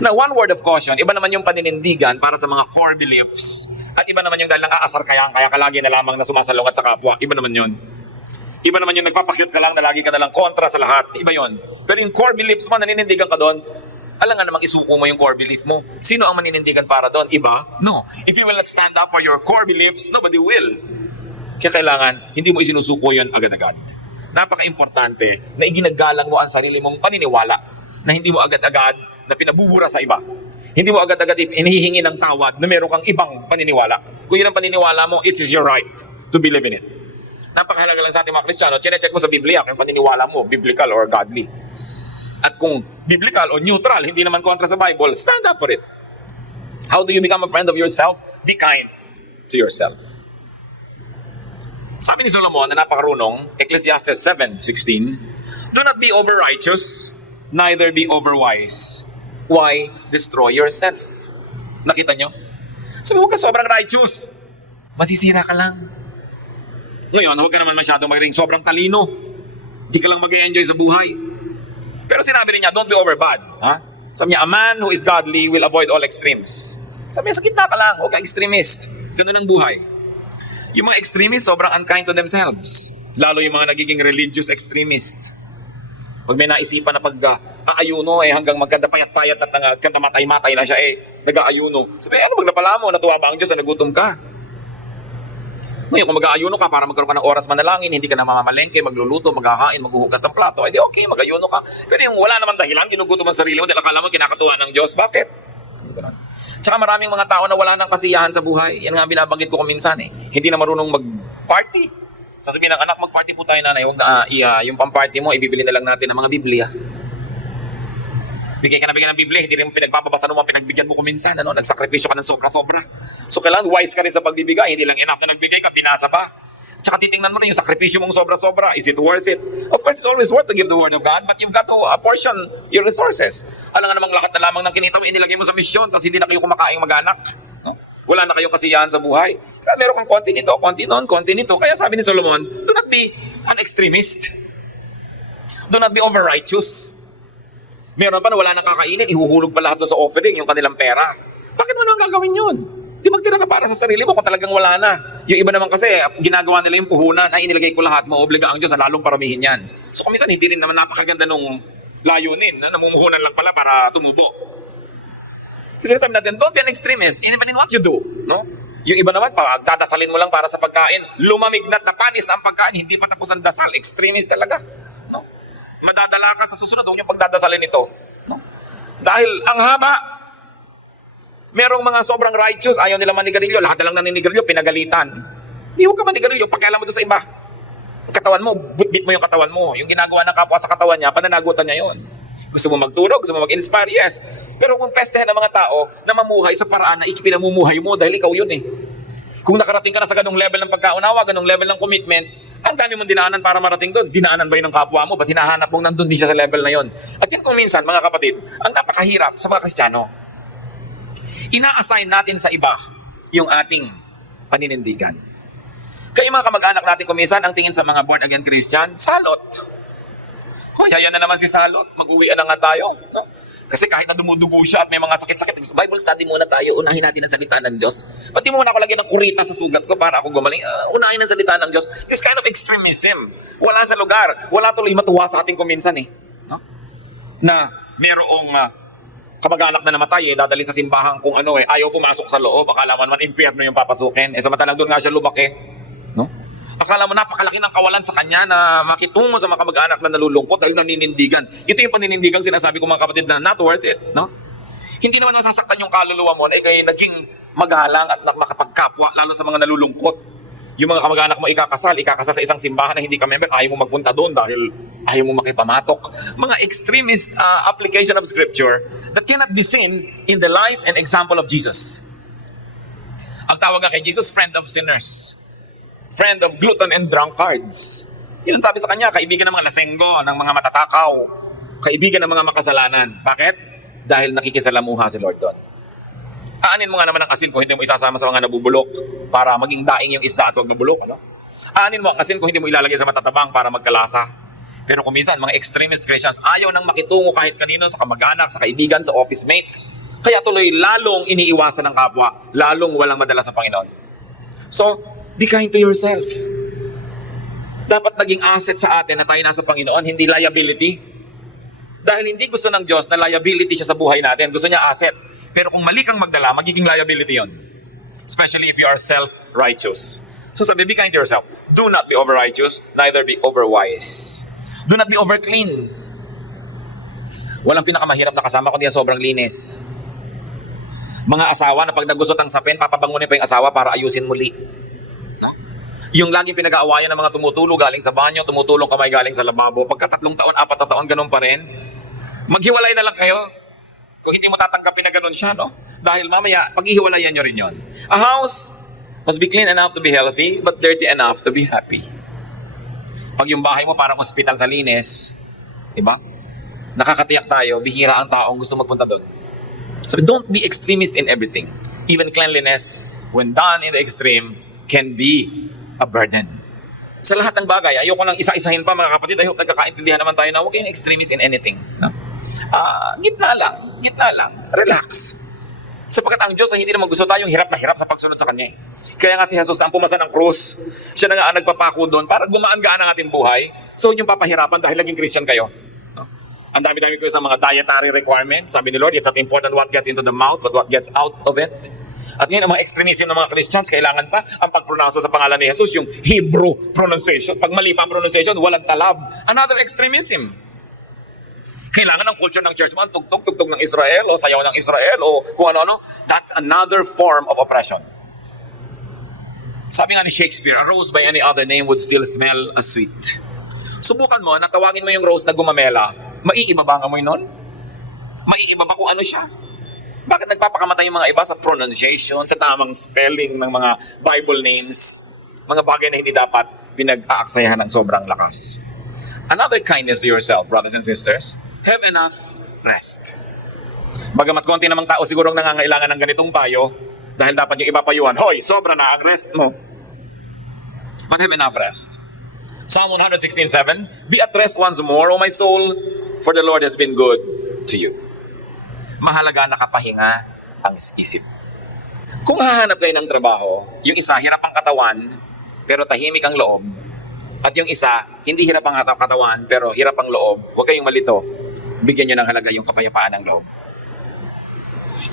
Now, one word of caution, iba naman yung paninindigan para sa mga core beliefs. At iba naman yung dahil nang-aasar kaya ka lagi na lamang na sumasalungat sa kapwa. Iba naman yun. Iba naman yung nagpapakyut ka lang na lagi ka na lang kontra sa lahat. Iba yun. Pero yung core beliefs mo, naninindigan ka doon, alam nga namang isuko mo yung core belief mo. Sino ang maninindigan para doon? Iba? No. If you will not stand up for your core beliefs, nobody will. Kaya kailangan, hindi mo isinusuko yun agad-agad. Napaka-importante na iginagalang mo ang sarili mong paniniwala na hindi mo agad-agad na pinabubura sa iba. Hindi mo agad-agad inihihingi ng tawad na meron kang ibang paniniwala. Kung yun ang paniniwala mo, it is your right to believe in it. Napakahalaga lang sa ating mga Kristiyano, chinecheck mo sa Biblia kung yung paniniwala mo, biblical or godly. At kung biblical o neutral, hindi naman kontra sa Bible, stand up for it. How do you become a friend of yourself? Be kind to yourself. Sabi ni Solomon na napakarunong, Ecclesiastes 7:16, do not be over-righteous, neither be over-wise. Why destroy yourself? Nakita nyo? Sabi, huwag ka sobrang righteous. Masisira ka lang. Ngayon, huwag ka naman masyadong maging sobrang talino. Hindi ka lang mag-enjoy sa buhay. Pero sinabi rin niya, don't be over bad. Ha? Sabi niya, a man who is godly will avoid all extremes. Sabi niya, sa gitna ka lang, huwag ka extremist. Ganun ang buhay. Yung mga extremists, sobrang unkind to themselves. Lalo yung mga nagiging religious extremists. Pag may naisipan na pag-aayuno, hanggang magkandapayat-payat at magkandamatay-matay na siya, nag-aayuno. Sabi, ano bang napala mo? Natuwa ba ang Diyos na nagutom ka? Ngayon, kung mag-aayuno ka para magkaroon ka ng oras manalangin, hindi ka na mamamalengke, magluluto, maghahain, maghuhugas ng plato, di okay, mag-ayuno ka. Pero yung wala naman dahilan, ginugutom ang sarili mo, dahil akala mo kinakatuwa ng Diyos. Bakit? Tsaka maraming mga tao na wala ng kasiyahan sa buhay. Yan nga binabanggit ko minsan Hindi na marunong mag-party. Sasabihin ng anak, mag-party po tayo nanay. Huwag na, yung pang-party mo, ibibili na lang natin ng mga Biblia. Bigay ka ng Biblia, hindi rin pinagpapabasa naman, pinagbigyan mo ko minsan, nagsakripisyo ka ng sobra-sobra. So kailangan wise ka rin sa pagbibigay, hindi lang enough na nagbigay ka, binasa pa. Tsaka titingnan mo rin yung sakripisyo mong sobra-sobra, is it worth it? Of course, it's always worth to give the word of God, but you've got to apportion your resources. Alam nga namang lakat na lamang ng kinita mo, inilagay mo sa misyon, tapos hindi na kayo kumakaing mag-anak. No? Wala na kayong kasiyahan sa buhay. Kaya meron kang konti nito, konti noon, konti nito. Kaya sabi ni Solomon, do not be an extremist. Do not be over-righteous. Meron pa na wala nang kakainin, ihuhulog pa lahat doon sa offering, yung kanilang pera. Bakit mo naman gagawin yun? Di magtira ka para sa sarili mo kung talagang wala na. Yung iba naman kasi, ginagawa nila yung puhunan, ay inilagay ko lahat, maobliga ang Diyos na lalong paramihin yan. So kung minsan, hindi rin naman napakaganda nung layunin, na namumuhunan lang pala para tumubo. Kasi sabi natin, don't be an extremist, even in what you do. No? Yung iba naman, pag dadasalin mo lang para sa pagkain, lumamignat na panis na ang pagkain, hindi pa tapos ang dasal, extremist talaga. No? Madadala ka sa susunod, huwag yung pagdadasalin ito. No? Dahil ang haba, merong mga sobrang righteous, ayaw nila manigarilyo, lahat na lang naninigarilyo, pinagalitan. Hindi huwag ka manigarilyo, pakialam mo doon sa iba. Ang katawan mo, butbit mo yung katawan mo. Yung ginagawa ng kapwa sa katawan niya, pananagutan niya yon. Gusto mo magturo, gusto mo mag-inspire, yes. Pero kung pestehan ng mga tao na mamuhay sa paraan na ikipinamumuhay mo dahil ikaw yun eh. Kung nakarating ka na sa ganung level ng pagkaunawa, ganung level ng commitment, ang dami mong dinaanan para marating doon. Dinaanan ba yun ng kapwa mo? Ba't hinahanap mong nandun din siya sa level na yon? At yun kung minsan, mga kapatid, ang napakahirap sa mga Kristiyano. Ina-assign natin sa iba yung ating paninindigan. Kaya mga kamag-anak natin kung minsan, ang tingin sa mga born-again Christian, salot. Hoy, ayan na naman si Salot, mag-uwian na nga tayo. No? Kasi kahit na dumudugo siya at may mga sakit-sakit, Bible study muna tayo, unahin natin ang salita ng Diyos. Pati mo muna ako lagyan ng kurita sa sugat ko para ako gumaling, unahin ang salita ng Diyos. This kind of extremism, wala sa lugar, wala tuloy matuwa sa ating kuminsan eh. No? Na merong kamag-anak na namatay dadali sa simbahan kung ano ayaw pumasok sa loob, akala man impyerno yung papasukin. Samantalang doon nga siya lumaki. No? Akala mo napakalaki ng kawalan sa kanya na makitungo sa mga kamag-anak na nalulungkot dahil naninindigan. Ito yung paninindigang sinasabi ko mga kapatid na not worth it. No? Hindi naman masasaktan yung kaluluwa mo na ikay naging magalang at makapagkapwa lalo sa mga nalulungkot. Yung mga kamag-anak mo ikakasal sa isang simbahan na hindi ka member, ayaw mo magpunta doon dahil ayaw mo makipamatok. Mga extremist application of scripture that cannot be seen in the life and example of Jesus. Ang tawag nga kay Jesus, friend of sinners. Friend of glutton and drunkards. Yun ang sabi sa kanya, kaibigan ng mga lasenggo, ng mga matatakaw, kaibigan ng mga makasalanan. Bakit? Dahil nakikisalamuha si Lord doon. Aanin mo nga naman ang asin kung hindi mo isasama sa mga nabubulok para maging daing yung isda at huwag mabulok. Ano? Aanin mo ang asin kung hindi mo ilalagay sa matatabang para magkalasa. Pero kung minsan, mga extremist Christians, ayaw nang makitungo kahit kanino sa kamag-anak, sa kaibigan, sa office mate. Kaya tuloy lalong iniiwasan ng kapwa, lalong walang madala sa Panginoon. So, be kind to yourself. Dapat naging asset sa atin na tayo nasa Panginoon, hindi liability. Dahil hindi gusto ng Diyos na liability siya sa buhay natin. Gusto niya asset. Pero kung mali kang magdala, magiging liability yon. Especially if you are self-righteous. So sabi, be kind to yourself. Do not be over-righteous, neither be over-wise. Do not be over-clean. Walang pinakamahirap na kasama kundi ang sobrang linis. Mga asawa na pag nagusot ang sapin, papabangunin pa yung asawa para ayusin muli. No? Yung laging pinag-aawayan ng mga tumutulo galing sa banyo, tumutulong kamay galing sa lababo, pagka 3 taon, 4 na taon, ganun pa rin. Maghiwalay na lang kayo kung hindi mo tatanggapin na ganun siya, no? Dahil mamaya, paghihiwalayan nyo rin yon. A house must be clean enough to be healthy, but dirty enough to be happy. Pag yung bahay mo parang hospital sa linis, diba? Nakakatiyak tayo, bihira ang taong gusto magpunta doon. So don't be extremist in everything. Even cleanliness, when done in the extreme, can be a burden. Sa lahat ng bagay, ayoko nang isa-isahin pa mga kapatid. I hope nagkakaintindihan naman tayo na huwag kayong extremist in anything. No? Gitna lang, relax. Sapagkat ang Diyos ay hindi naman gusto tayong hirap na hirap sa pagsunod sa Kanya. Kaya nga si Jesus na ang pumasa ng krus, siya na nga ang nagpapako doon para gumaan-gaan ang ating buhay. So yung papahirapan dahil naging Christian kayo. No? Ang dami-dami ko sa mga dietary requirements. Sabi ni Lord, it's not important what gets into the mouth, but what gets out of it. At ngayon, ang mga extremism ng mga Christians, kailangan pa ang pag-pronounce sa pangalan ni Jesus, yung Hebrew pronunciation. Pag mali pa ang pronunciation, walang talab. Another extremism. Kailangan ng culture ng church mo, tugtog ng Israel, o sayaw ng Israel, o kung ano-ano. That's another form of oppression. Sabi nga ni Shakespeare, a rose by any other name would still smell as sweet. Subukan mo, natawagin mo yung rose na gumamela, maiiba ba ang amoy nun? Maiiba ba kung ano siya? Bakit nagpapakamatay yung mga iba sa pronunciation, sa tamang spelling ng mga Bible names, mga bagay na hindi dapat pinag-aaksayahan ng sobrang lakas? Another kindness to yourself, brothers and sisters, have enough rest. Bagamat konti namang tao sigurong nangangailangan ng ganitong payo, dahil dapat yung iba payuhan, hoy, sobra na ang rest mo. But have enough rest. Psalm 116:7, be at rest once more, O my soul, for the Lord has been good to you. Mahalaga nakapahinga ang isip. Kung hahanap kayo ng trabaho, yung isa hirap ang katawan, pero tahimik ang loob. At yung isa, hindi hirap ang katawan, pero hirap ang loob. Huwag kayong malito. Bigyan nyo ng halaga yung kapayapaan ng loob.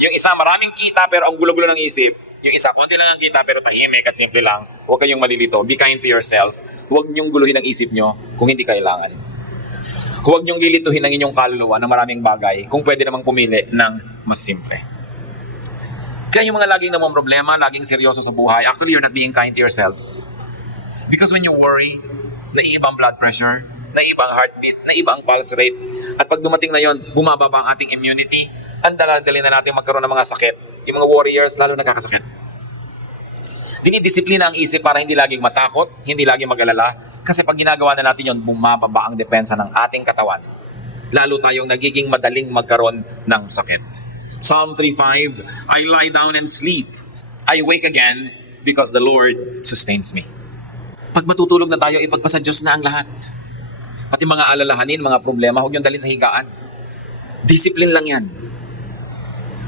Yung isa, maraming kita, pero ang gulo-gulo ng isip. Yung isa, konti lang ang kita, pero tahimik at simple lang. Huwag kayong malilito. Be kind to yourself. Huwag nyong guluhin ang isip nyo kung hindi kailangan. Huwag nyong lilituhin ang inyong kaluluwa ng maraming bagay kung pwede namang pumili ng mas simple. Kaya yung mga laging namang problema, laging seryoso sa buhay, actually you're not being kind to yourself. Because when you worry, naiiba ang blood pressure, naiiba ang heartbeat, naiiba ang pulse rate, at pag dumating na yon, bumababa ang ating immunity, ang dali na natin magkaroon ng mga sakit. Yung mga warriors, lalo nagkakasakit. Dinidisiplina ang isip para hindi laging matakot, hindi laging mag-alala, kasi pag ginagawa na natin yon, bumababa ang depensa ng ating katawan. Lalo tayong nagiging madaling magkaroon ng sakit. Psalm 3:5, I lie down and sleep. I wake again because the Lord sustains me. Pag matutulog na tayo, ipagpasa Diyos na ang lahat. Pati mga alalahanin, mga problema, huwag yung dalhin sa higaan. Discipline lang yan.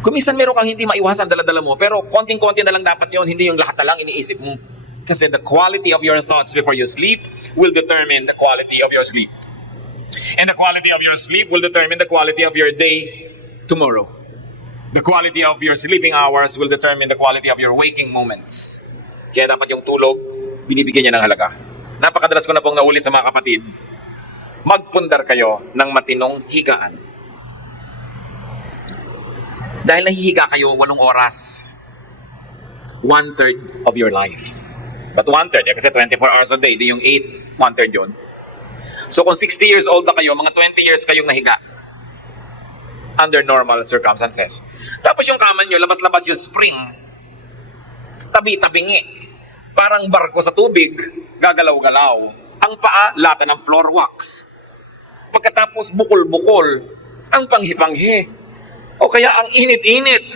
Kung minsan meron kang hindi maiwasan dala-dala mo, pero konting-konti na lang dapat yon, hindi yung lahat na lang iniisip mo. Kasi the quality of your thoughts before you sleep will determine the quality of your sleep. And the quality of your sleep will determine the quality of your day tomorrow. The quality of your sleeping hours will determine the quality of your waking moments. Kaya dapat yung tulog, binibigyan niya ng halaga. Napakadalas ko na pong naulit sa mga kapatid, magpundar kayo ng matinong higaan. Dahil nahihiga kayo 8 oras, 1/3 of your life. But 1/3, kasi 24 hours a day, di yung 8, 1/3 yun. So kung 60 years old na kayo, mga 20 years kayong nahiga under normal circumstances. Tapos yung kama nyo, labas-labas yung spring, tabi-tabingi, parang barko sa tubig, gagalaw-galaw. Ang paa, lata ng floor wax. Pagkatapos bukol-bukol, ang panghi-panghi. O kaya ang init-init.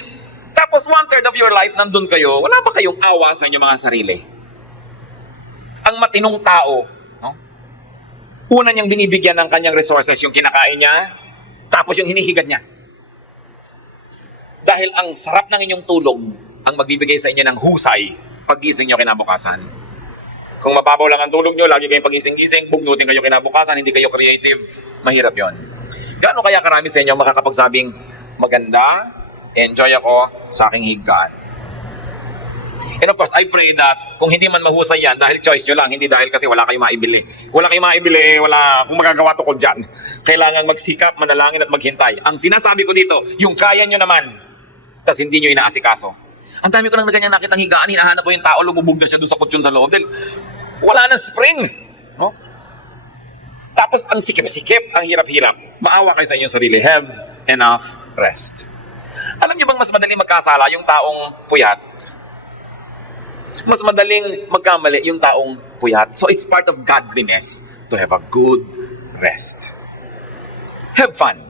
Tapos 1/3 of your life, nandun kayo, wala ba kayong awa sa inyong mga sarili? Ang matinong tao, no? Una niyang binibigyan ng kanyang resources, yung kinakain niya, tapos yung hinihigad niya. Dahil ang sarap ng inyong tulog ang magbibigay sa inyo ng husay paggising nyo kinabukasan. Kung mababaw lang ang tulog nyo, lagi kayong pagising-gising, bugnutin kayo kinabukasan, hindi kayo creative, mahirap yon. Gaano kaya karami sa inyo makakapagsabing, maganda, enjoy ako sa aking higaan. And of course, I pray that kung hindi man mahusay yan, dahil choice nyo lang, hindi dahil kasi wala kayong maibili. Kung wala kayong maibili, wala kung magagawa tukol dyan. Kailangan magsikap, manalangin at maghintay. Ang sinasabi ko dito, yung kaya nyo naman, tas hindi nyo inaasikaso. Ang dami ko nang ganyan nakitang higaan, hinahanap ko yung tao, lumubog na siya doon sa kutsyon sa loob. Dahil wala na spring. No? Tapos ang sikip-sikip, ang hirap-hirap. Maawa kayo sa inyong sarili. Have enough rest. Alam niyo bang mas madaling magkasala yung taong puyat? Mas madaling magkamali yung taong puyat. So it's part of godliness to have a good rest. Have fun.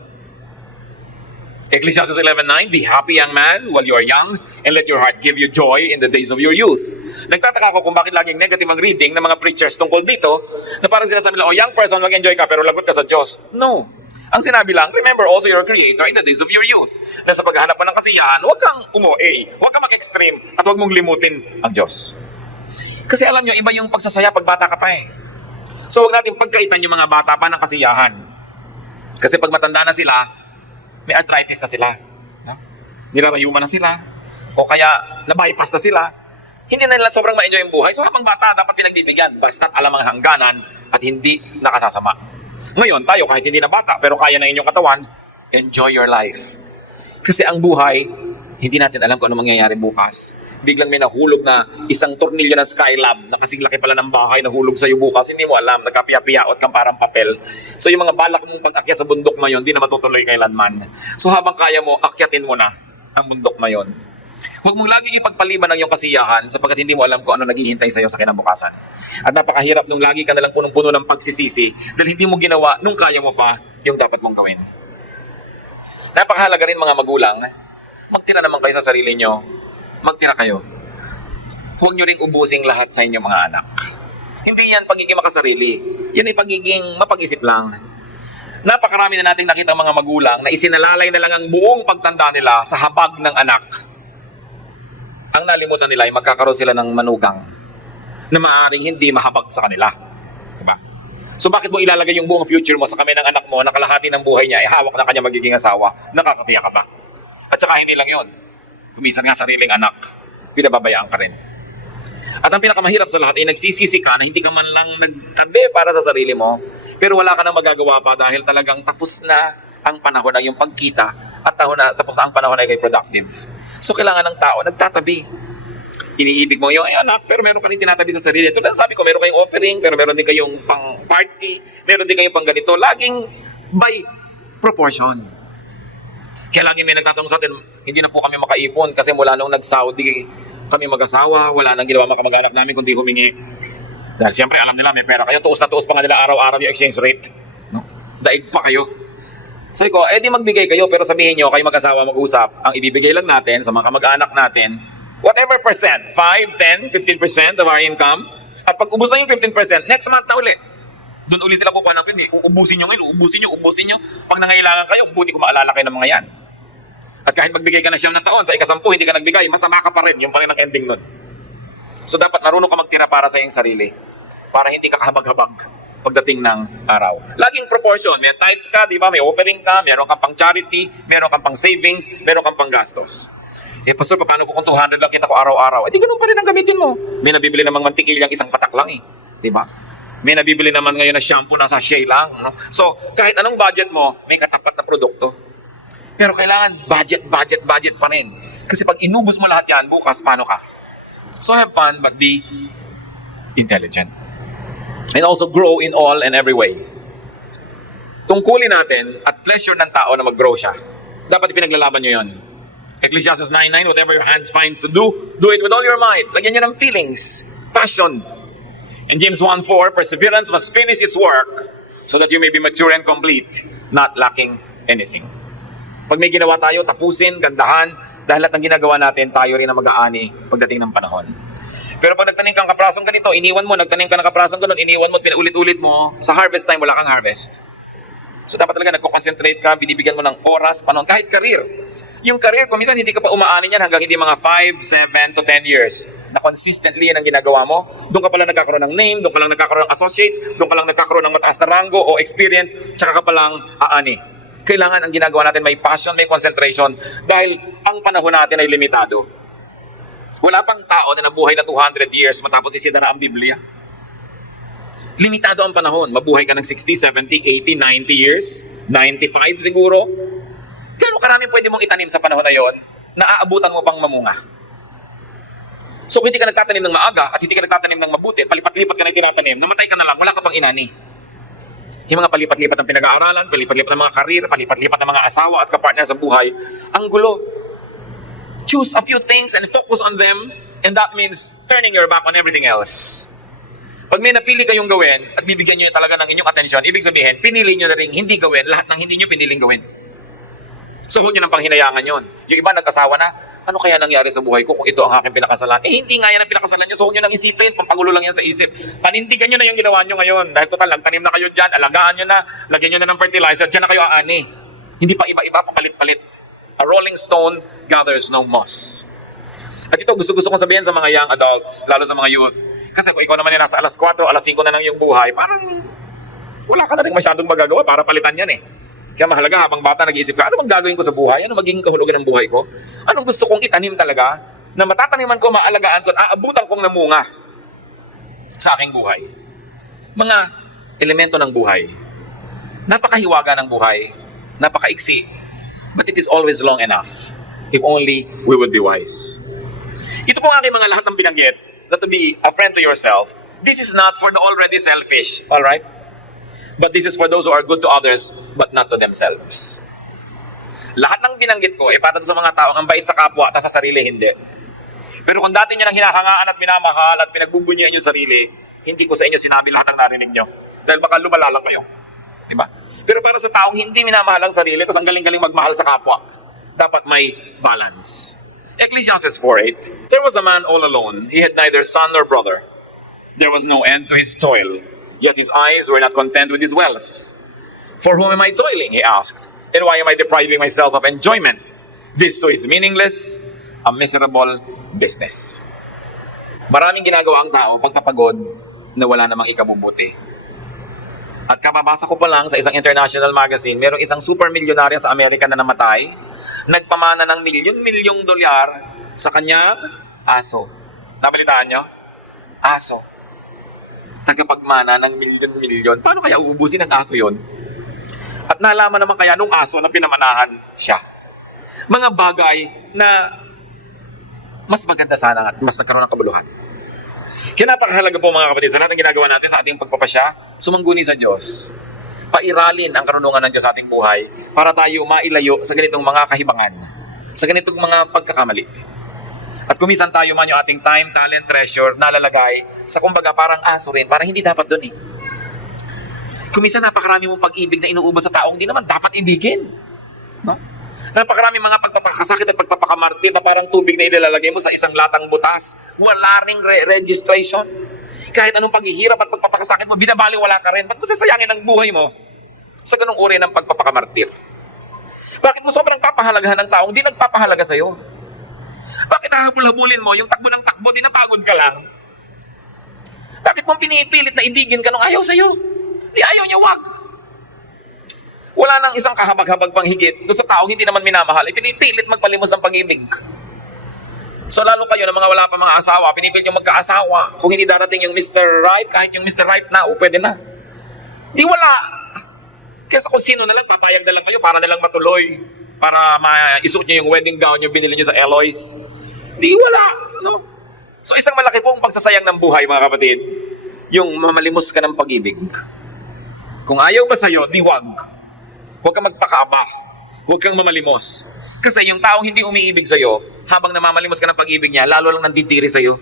Ecclesiastes 11:9, be happy, young man, while you are young, and let your heart give you joy in the days of your youth. Nagtataka ko kung bakit laging negative ang reading ng mga preachers tungkol dito, na parang sinasabi lang, young person, mag-enjoy ka, pero lagot ka sa Diyos. No. Ang sinabi lang, remember also your Creator in the days of your youth. Na sa paghahanap mo ng kasiyahan, huwag kang umo-A, huwag kang mag-extreme, at huwag mong limutin ang Diyos. Kasi alam nyo, iba yung pagsasaya pag bata ka pa eh. So huwag natin pagkaitan yung mga bata pa ng kasiyahan. Kasi pag matanda na sila, may arthritis na sila. No? Nirarayuman na sila. O kaya na-bypass na sila. Hindi na nila sobrang ma-enjoy yung buhay. So habang bata, dapat pinagbibigyan. Basta't alam ang hangganan at hindi nakasasama. Ngayon, tayo kahit hindi na bata, pero kaya na inyong katawan, enjoy your life. Kasi ang buhay, hindi natin alam kung ano mangyayari bukas. Biglang may nahulog na isang tornilyo ng Skylab na kasing laki pala ng bahay nahulog sa'yo bukas. Hindi mo alam, nagkapiya-piyaot kang parang papel. So yung mga balak mong pag-akyat sa bundok mayon, di na matutuloy kailanman. So habang kaya mo, akyatin mo na ang bundok mayon. Huwag mong laging ipagpaliban ang iyong kasiyahan sapagkat hindi mo alam kung ano naghihintay sa'yo sa kinabukasan. At napakahirap nung lagi ka nalang punong-puno ng pagsisisi dahil hindi mo ginawa nung kaya mo pa yung dapat mong gawin. Napakahalaga rin mga magulang, magtira naman kayo sa sarili nyo. Magtira kayo. Huwag nyo ring ubusing lahat sa inyong mga anak. Hindi yan pagiging makasarili. Yan ay pagiging mapag-isip lang. Napakarami na nating nakita mga magulang na isinalalay na lang ang buong pagtanda nila sa habag ng anak. ang nalimutan nila ay magkakaroon sila ng manugang na maaaring hindi mahabag sa kanila. Diba? So bakit mo ilalagay yung buong future mo sa kamay ng anak mo na kalahati ng buhay niya ay hawak na kanya magiging asawa? Nakakatiya ka ba? At saka hindi lang yun. Kumisan nga sariling anak, pinababayaan ka rin. At ang pinakamahirap sa lahat ay nagsisisi ka na hindi ka man lang nagtabi para sa sarili mo, pero wala ka nang magagawa pa dahil talagang tapos na ang panahon ng iyong pagkita at tapos na ang panahon na ikay productive. So kailangan ng tao nagtatabi. Iniibig mo yung ay anak, pero meron ka rin tinatabi sa sarili. Ito lang sabi ko, meron kayong offering, pero meron din kayong pang party, meron din kayong pang ganito. Laging by proportion. Kaya laging may nagtatanong sa atin, hindi na po kami makaipon kasi mula nung nag-Saudi kami mag-asawa, wala nang ginawa mga kamag-anak namin kundi humingi. Dahil siyempre alam nila may pera kayo, tuos na tuos pa nga nila araw-araw yung exchange rate. No? Daig pa kayo. Sabi ko, di magbigay kayo, pero sabihin nyo, kayo mag-asawa mag-usap, ang ibibigay lang natin sa mga kamag-anak natin, whatever percent, 5, 10, 15% of our income, at pag ubus na yung 15%, next month na uli. Doon uli sila kukuha ng pindi. Ubusin nyo ngayon, ubusin nyo. Pag nangailangan kayo, buti ko maalala kayo ng mga yan. At kahit magbigay ka na siyam na taon, sa ikasampu, hindi ka nagbigay, masama ka pa rin, yung pa rin ang ending nun. So dapat marunong ka magtira para sa iyong sarili, para hindi ka kahabag-habag pagdating ng araw. Laging proportion, may tithe ka, di ba? May offering ka, meron kang pang charity, meron kang pang savings, meron kang pang gastos. Pastor, paano ko kung 200 lang kita ko araw-araw? Di ganun pa rin ang gamitin mo. May nabibili namang mantikilyang isang patak lang di ba? May nabibili naman ngayon na shampoo na sachet lang. No? So, kahit anong budget mo, may katapat na produkto. Pero kailangan budget pa rin. Kasi pag inubos mo lahat yan, bukas, paano ka? So have fun, but be intelligent. And also grow in all and every way. Tungkulin natin at pleasure ng tao na mag-grow siya. Dapat ipinaglalaban nyo yun. Ecclesiastes 9:9, whatever your hands finds to do it with all your might. Lagyan nyo ng feelings, passion. And James 1:4, perseverance must finish its work so that you may be mature and complete, not lacking anything. Pag may ginawa tayo, tapusin, gandahan, dahil lahat ng ginagawa natin, tayo rin ang mag-aani pagdating ng panahon. Pero pag nagtanim kang kaprasong ganito, iniwan mo, nagtanim ka ng kaprasong ganun, iniwan mo, pinaulit-ulit mo, sa harvest time, wala kang harvest. So dapat talaga nagko-concentrate ka, binibigyan mo ng oras, panahon, kahit career. Yung career, kung minsan hindi ka pa umaanin yan hanggang hindi mga 5, 7 to 10 years na consistently yan ang ginagawa mo, doon ka pala nagkakaroon ng name, doon ka lang nagkakaroon ng associates, doon ka lang nagkakaroon ng mataas na rango o experience, tsaka ka palang aani. Kailangan ang ginagawa natin may passion, may concentration, dahil ang panahon natin ay limitado. Wala pang tao na nabuhay na 200 years matapos isidara ang Biblia. Limitado ang panahon. Mabuhay ka ng 60, 70, 80, 90 years, 95 siguro. Gano'ng karami pwede mong itanim sa panahon na yon na aabutan mo pang mamunga. So kung hindi ka nagtatanim ng maaga at hindi ka nagtatanim ng mabuti, palipat-lipat ka na tinatanim, namatay ka na lang, wala ka pang inani. Yung mga palipat-lipat ng pinag-aaralan, palipat-lipat ng mga karir, palipat-lipat ng mga asawa at kapartner sa buhay, ang gulo. Choose a few things and focus on them, and that means turning your back on everything else. Pag may napili kayong gawin at bibigyan nyo talaga ng inyong atensyon, ibig sabihin, pinili nyo na rin hindi gawin lahat ng hindi nyo piniling gawin. So huwag nyo ng panghinayangan yon. Yung iba nagkasawa na, ano kaya nangyari sa buhay ko kung ito ang aking pinakasalan? Hindi nga yan ang pinakasalan nyo, so huwag nyo nang isipin, pampagulo lang yan sa isip. Panindigan nyo na yung ginawa nyo ngayon. Dahil total, nagtanim na kayo dyan, alagaan nyo na, lagyan nyo na ng fertilizer, dyan na kayo aani. Hindi pa iba-iba, papalit-palit. A rolling stone gathers no moss. At ito, gusto kong sabihin sa mga young adults, lalo sa mga youth. Kasi kung ikaw naman yung nasa alas 4, alas 5 na lang yung buhay, parang wala ka na rin masyadong magagawa para palitan yan eh. Kaya mahalaga habang bata nag-iisip ka, ano bang gagawin ko sa buhay? Ano magiging kahulugan ng buhay ko? Anong gusto kong itanim talaga na matataniman ko, maalagaan ko at aabutan kong namunga sa aking buhay? Mga elemento ng buhay. Napakahiwaga ng buhay, napakaiksi, but it is always long enough if only we would be wise. Ito po ang aking mga lahat ng binanggit na to be a friend to yourself. This is not for the already selfish, alright? But this is for those who are good to others, but not to themselves. Lahat ng binanggit ko, para sa mga taong ang bait sa kapwa at sa sarili, hindi. Pero kung dati nyo nang hinahangaan at minamahal at pinagbubunyian yung sarili, hindi ko sa inyo sinabi lahat ng narinig nyo. Dahil baka lumala lang kayo. Diba? Pero para sa taong hindi minamahal ang sarili, tapos ang galing-galing magmahal sa kapwa, dapat may balance. Ecclesiastes 4:8, there was a man all alone. He had neither son nor brother. There was no end to his toil, yet his eyes were not content with his wealth. For whom am I toiling? He asked. And why am I depriving myself of enjoyment? This too is meaningless, a miserable business. Maraming ginagawa ang tao pagkapagod na wala namang ikabubuti. At kapabasa ko pa lang sa isang international magazine, merong isang super milyonarya sa Amerika na namatay, nagpamana ng milyon-milyong dolyar sa kanyang aso. Nabalitaan nyo? Aso. Tagapagmana ng milyon-milyon. Paano kaya uubusin ng aso yon? At nalaman naman kaya nung aso na pinamanahan siya. Mga bagay na mas maganda sana at mas nagkaroon ng kabuluhan. Kaya napakahalaga po mga kapatid, sa lahat ng ginagawa natin sa ating pagpapasya, sumangguni sa Diyos. Pairalin ang karunungan ng Diyos sa ating buhay para tayo mailayo sa ganitong mga kahibangan, sa ganitong mga pagkakamali. At kumisan tayo man yung ating time, talent, treasure, nalalagay sa kumbaga parang aso rin, parang hindi dapat doon eh. Kumisan napakarami mong pag-ibig na inuubos sa taong hindi naman dapat ibigin. No? Napakarami mga pagpapakasakit at pagpapakamartir na parang tubig na inilalagay mo sa isang latang butas. Wala ring registration. Kahit anong paghihirap at pagpapakasakit mo, binabaliwala ka rin. Ba't mo sasayangin ang buhay mo sa ganung uri ng pagpapakamartir? Bakit mo sobrang papahalagahan ng taong di nagpapahalaga sa'yo? Bakit hahabol-habulin mo yung takbo ng takbo, di napagod ka lang? Bakit mo pinipilit na ibigin ka nung ayaw sa'yo? Di ayaw niya, wag. Wala nang isang kahabag-habag pang higit doon sa taong hindi naman minamahal. Pinipilit magpalimos ng pag-ibig. So lalo kayo na mga wala pa mga asawa, pinipilit yung magkaasawa. Kung hindi darating yung Mr. Right, kahit yung Mr. Right na, pwede na. Di wala. Kesa kung sino na lang, papayag na lang kayo para na lang matuloy. Para maisuot nyo yung wedding gown yung binili nyo sa Eloise. Di wala. No? So isang malaki pong pagsasayang ng buhay mga kapatid, yung mamalimos ka ng pag-ibig. Kung ayaw ba sa'yo, di wag. Huwag kang magpakaaba. Huwag kang mamalimos. Kasi yung taong hindi umiibig sa'yo, habang namamalimos ka ng pag-ibig niya, lalo lang nanditiri sa'yo.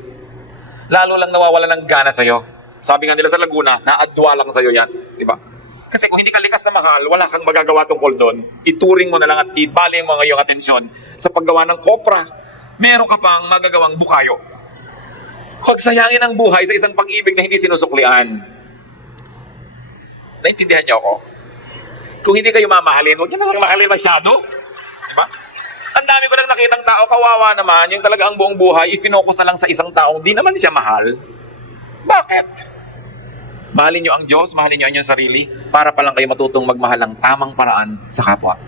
Lalo lang nawawala ng gana sa'yo. Sabi nga nila sa Laguna, naadwa lang sa'yo yan. Diba? Kasi kung hindi ka likas na mahal, wala kang magagawa tungkol doon. Ituring mo na lang at ibali mo ngayong atensyon sa paggawa ng kopra. Meron ka pang magagawang bukayo. Huwag sayangin ang buhay sa isang pag-ibig na hindi sinusuklian. Naintindihan niyo ako? Kung hindi kayo mamahalin, huwag niyo na lang mahalin masyado. Diba? Ang dami ko lang nakitang tao, kawawa naman, yung talaga ang buong buhay, i-focus na lang sa isang taong di naman siya mahal. Bakit? Mahalin niyo ang Diyos, mahalin niyo ang inyong sarili, para pa lang kayo matutong magmahal ng tamang paraan sa kapwa.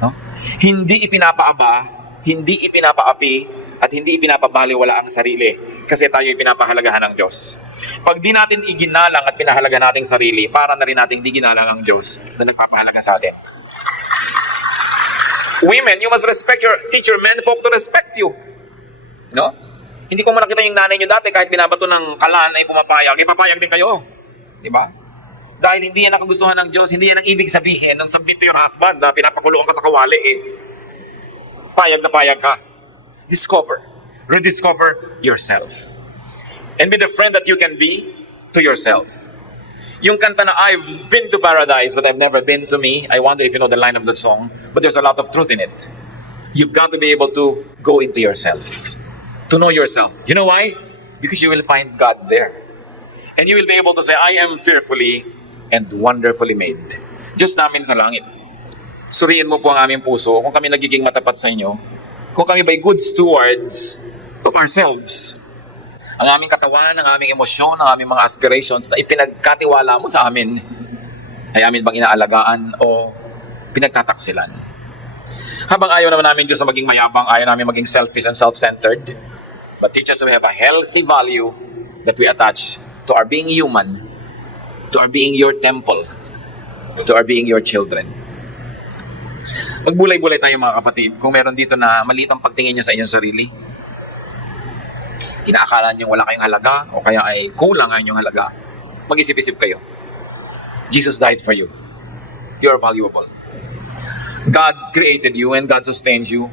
No? Hindi ipinapaaba, hindi ipinapaapi, at hindi ipinapabaliwala ang sarili kasi tayo ipinapahalagahan ng Diyos. Pag di natin iginalang at pinahalaga nating sarili, para na rin nating di ginalang ang Diyos na nagpapahalaga sa atin. Women, you must respect your teacher. Men folk to respect you. No? Hindi ko man nakita yung nanay nyo dati kahit binabato ng kalan ay pumapayag. Ipapayag din kayo. Diba? Dahil hindi yan nakagustuhan ng Diyos, hindi yan ang ibig sabihin ng submit to your husband na pinapakulungan ka sa kawali eh. Payag na payag ka. Discover, rediscover yourself. And be the friend that you can be to yourself. Yung kanta na, I've been to paradise but I've never been to me. I wonder if you know the line of the song, but there's a lot of truth in it. You've got to be able to go into yourself. To know yourself. You know why? Because you will find God there. And you will be able to say, I am fearfully and wonderfully made. Diyos namin sa langit. Suriin mo po ang aming puso kung kami nagiging matapat sa inyo. Kung kami ba'y good stewards of ourselves. Ang aming katawan, ang aming emosyon, ang aming mga aspirations na ipinagkatiwala mo sa amin, ay amin bang inaalagaan o pinagtataksilan? Habang ayaw naman namin Diyos na maging mayabang, ayaw namin maging selfish and self-centered, but teach us to have a healthy value that we attach to our being human, to our being your temple, to our being your children. Magbulay-bulay tayo mga kapatid kung meron dito na maliit ang pagtingin nyo sa inyong sarili. Inaakala nyo wala kayong halaga o kaya ay kulang ang inyong halaga. Mag-isip-isip kayo. Jesus died for you. You are valuable. God created you and God sustains you.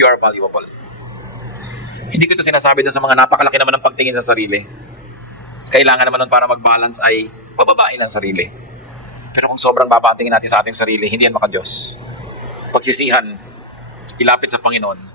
You are valuable. Hindi ko ito sinasabi doon sa mga napakalaki naman ng pagtingin sa sarili. Kailangan naman nun para mag-balance ay pababain ang sarili. Pero kung sobrang babatingin natin sa ating sarili, hindi yan maka-Diyos. Pagsisihan, ilapit sa Panginoon,